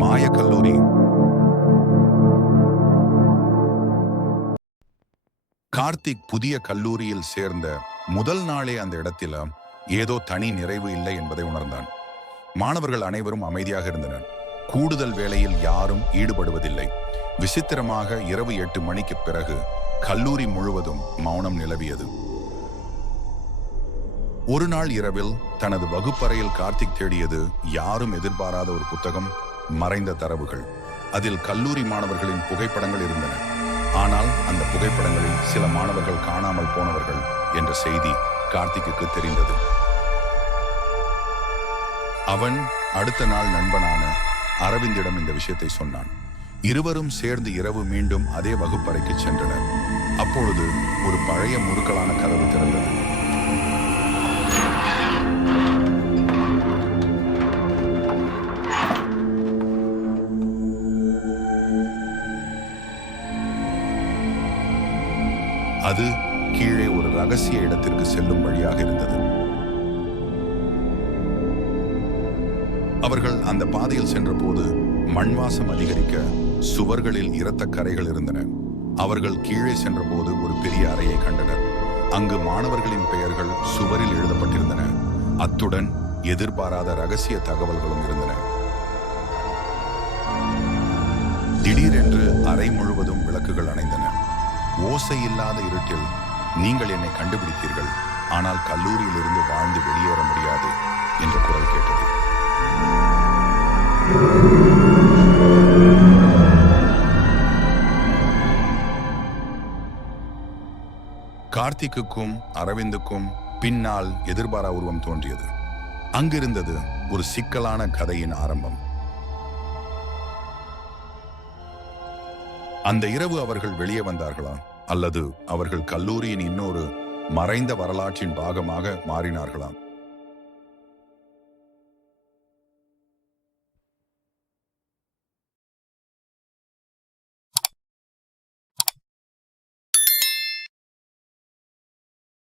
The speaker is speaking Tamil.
மாய கல்லூரி. கார்த்திக் புதிய கல்லூரியில் சேர்ந்த முதல் நாளே அந்த இடத்தில் ஏதோ தனி நிறைவு இல்லை என்பதை உணர்ந்தான். மாணவர்கள் அனைவரும் அமைதியாக இருந்தனர். கூடுதல் வேளையில் யாரும் ஈடுபடுவதில்லை. விசித்திரமாக இரவு 8 மணிக்கு பிறகு கல்லூரி முழுவதும் மௌனம் நிலவியது. ஒரு நாள் இரவில் தனது வகுப்பறையில் கார்த்திக் தேடியது யாரும் எதிர்பாராத ஒரு புத்தகம். மறைந்த தரவுகள். அதில் கல்லூரி மாணவர்களின் புகைப்படங்கள் இருந்தன. ஆனால் அந்த புகைப்படங்களில் சில மாணவர்கள் காணாமல் போனவர்கள் என்ற செய்தி கார்த்திக்கு தெரிந்தது. அவன் அடுத்த நாள் நண்பனான அரவிந்திடம் இந்த விஷயத்தை சொன்னான். இருவரும் சேர்ந்து இரவு மீண்டும் அதே வகுப்பறைக்கு சென்றனர். அப்பொழுது ஒரு பழைய முறுக்கலான கதவு திறந்தது. அது கீழே ஒரு ரகசிய இடத்திற்கு செல்லும் வழியாக இருந்தது. அவர்கள் அந்த பாதையில் சென்றபோது மண்வாசம் அதிகரிக்க சுவர்களில் இரத்த கரைகள் இருந்தன. அவர்கள் கீழே சென்றபோது ஒரு பெரிய அறையை கண்டனர். அங்கு மாணவர்களின் பெயர்கள் சுவரில் எழுதப்பட்டிருந்தன. அத்துடன் எதிர்பாராத ரகசிய தகவல்களும் இருந்தன. திடீரென்று அறை முழுவதும் விளக்குகள் அணைந்தன. ஓசை இல்லாத இருட்டில், நீங்கள் என்னை கண்டுபிடித்தீர்கள், ஆனால் கல்லூரியிலிருந்து வாழ்ந்து வெளியேற முடியாது என்ற குரல் கேட்டது. கார்த்திக்குக்கும் அரவிந்துக்கும் பின்னால் எதிர்பாரா உருவம் தோன்றியது. அங்கிருந்தது ஒரு சிக்கலான கதையின் ஆரம்பம். அந்த இரவு அவர்கள் வெளியே வந்தார்களா, அல்லது அவர்கள் கல்லூரியின் இன்னொரு மறைந்த வரலாற்றின் பாகமாக மாறினார்களா?